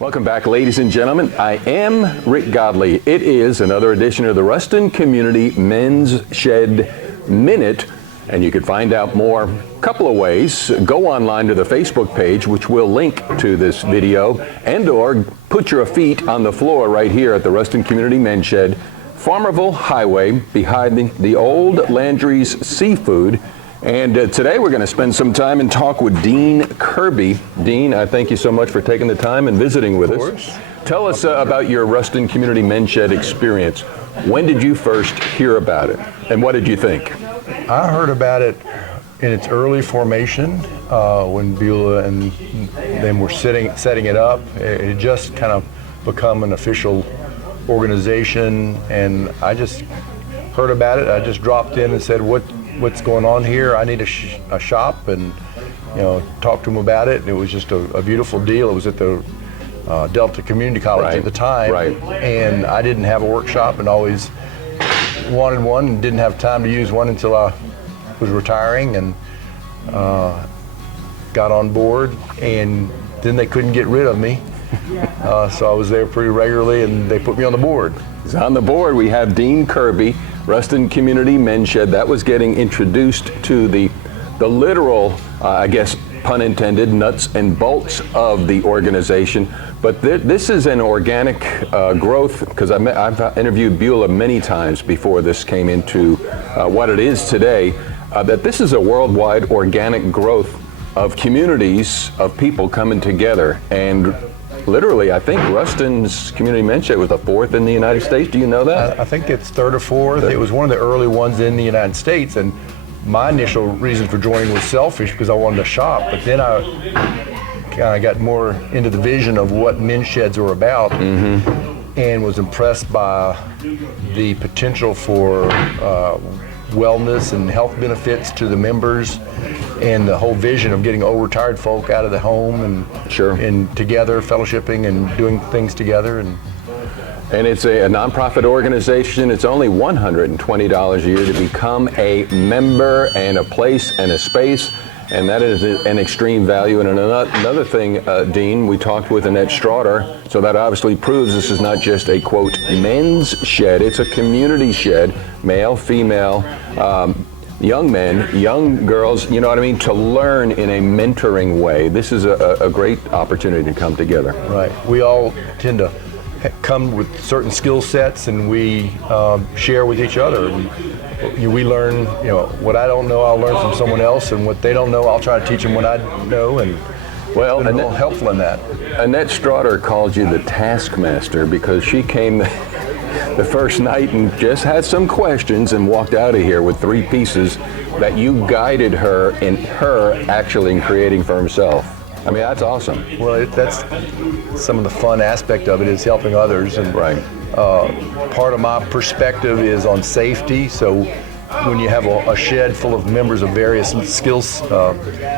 Welcome back, ladies and gentlemen. I am Rick Godley. It is another edition of the Ruston Community Men's Shed Minute, and you can find out more a couple of ways. Go online to the Facebook page, which will link to this video, and or put your feet on the floor right here at the Ruston Community Men's Shed, Farmerville Highway, behind the old Landry's Seafood. And today we're going to spend some time and talk with Dean Kirby. Dean, I thank you so much for taking the time and visiting with us. Tell us about your Ruston Community Men's Shed experience. When did you first hear about it, and what did you think? I heard about it in its early formation when Beulah and them were setting it up. It had just kind of become an official organization, and I just heard about it. I just dropped in and said, what's going on here? I need a shop, and talked to them about it. And it was just a beautiful deal. It was at the Delta Community College at the time, and I didn't have a workshop and always wanted one and didn't have time to use one until I was retiring, and got on board, and then they couldn't get rid of me. So I was there pretty regularly, and they put me on the board. He's on the board. We have Dean Kirby, Ruston Community Men's Shed. That was getting introduced to the literal, I guess, pun intended, nuts and bolts of the organization. But this is an organic growth, because I've interviewed Beulah many times before this came into what it is today, that this is a worldwide organic growth of communities of people coming together. And literally, I think Ruston's Community Men's Shed was the 4th in the United States. Do you know that? I think it's 3rd or 4th. It was one of the early ones in the United States, and my initial reason for joining was selfish because I wanted to shop. But then I kind of got more into the vision of what men's sheds are about, and was impressed by the potential for wellness and health benefits to the members, and the whole vision of getting old retired folk out of the home and together fellowshipping and doing things together. And it's a nonprofit organization. It's only $120 a year to become a member, and a place and a space, and that is an extreme value. And another thing, Dean, we talked with Annette Straughter, so that obviously proves this is not just a, quote, men's shed. It's a community shed, male, female, young men, young girls, you know what I mean, to learn in a mentoring way. This is a great opportunity to come together. Right. We all tend to come with certain skill sets, and we share with each other. We learn, what I don't know, I'll learn from someone else, and what they don't know, I'll try to teach them what I know, and well, it's been real helpful in that. Annette Straughter called you the taskmaster because she came the first night and just had some questions and walked out of here with 3 pieces that you guided her in actually creating for herself. I mean, that's awesome. Well, that's some of the fun aspect of it, is helping others. And part of my perspective is on safety. So when you have a shed full of members of various skills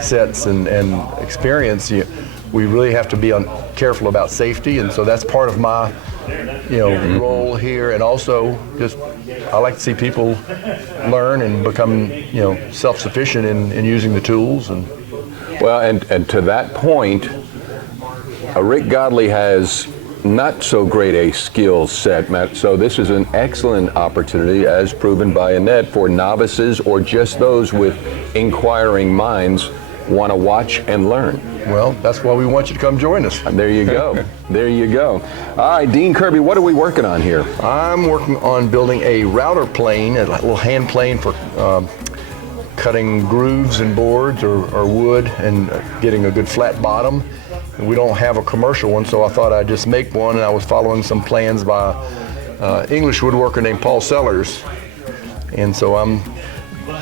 sets and experience, we really have to be careful about safety. And so that's part of my role here. And also, just I like to see people learn and become self-sufficient in using the tools. Well, and to that point, Rick Godley has not so great a skill set, Matt, so this is an excellent opportunity, as proven by Annette, for novices or just those with inquiring minds want to watch and learn. Well, that's why we want you to come join us. There you go. There you go. All right, Dean Kirby, what are we working on here? I'm working on building a router plane, a little hand plane for cutting grooves in boards or wood, and getting a good flat bottom. And we don't have a commercial one, so I thought I'd just make one, and I was following some plans by English woodworker named Paul Sellers. And so I'm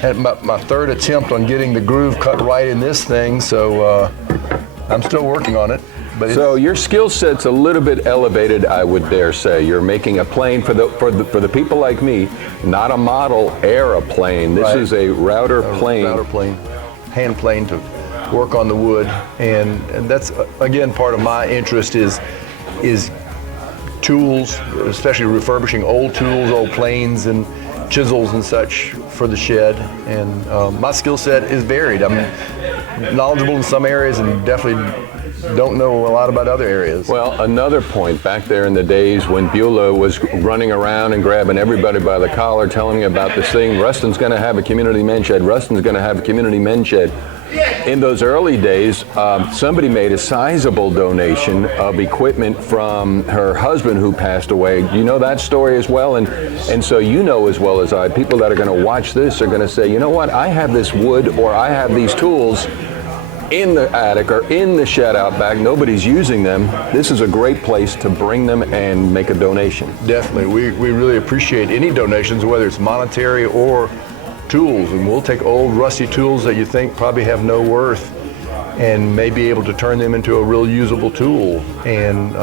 at my 3rd attempt on getting the groove cut right in this thing, so I'm still working on it. But so your skill set's a little bit elevated, I would dare say. You're making a plane for the people like me, not a model airplane. This is a router plane. Router plane, hand plane to work on the wood, and that's again part of my interest is tools, especially refurbishing old tools, old planes and chisels and such for the shed. And my skill set is varied. I'm knowledgeable in some areas and definitely don't know a lot about other areas. Well, another point, back there in the days when Beulah was running around and grabbing everybody by the collar, telling me about this thing, Ruston's going to have a community men's shed, Ruston's going to have a community men's shed. In those early days, somebody made a sizable donation of equipment from her husband who passed away. You know that story as well, and so you know as well as I, people that are going to watch this are going to say, you know what, I have this wood or I have these tools in the attic or in the shed out back, nobody's using them. This is a great place to bring them and make a donation. Definitely, we really appreciate any donations, whether it's monetary or tools, and we'll take old rusty tools that you think probably have no worth and may be able to turn them into a real usable tool. And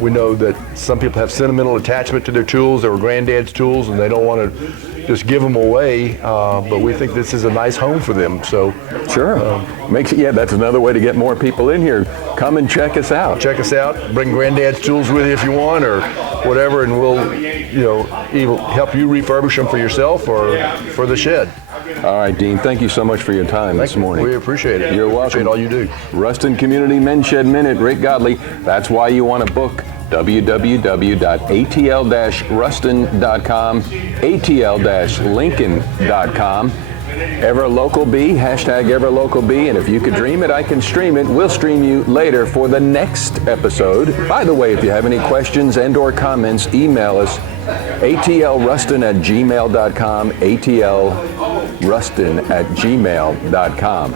we know that some people have sentimental attachment to their tools. They were granddad's tools and they don't want to just give them away, but we think this is a nice home for them. So sure, that's another way to get more people in here. Come and check us out. Check us out. Bring granddad's tools with you if you want, or whatever, and we'll either help you refurbish them for yourself or for the shed. All right, Dean, thank you so much for your time this morning. We appreciate it. You're welcome. Appreciate all you do. Ruston Community Men's Shed Minute, Rick Godley. That's why you want to book www.atl-ruston.com, atl-lincoln.com. EverLocalB, hashtag EverLocalB, and if you could dream it, I can stream it. We'll stream you later for the next episode. By the way, if you have any questions and or comments, email us atlruston@gmail.com, atlruston@gmail.com.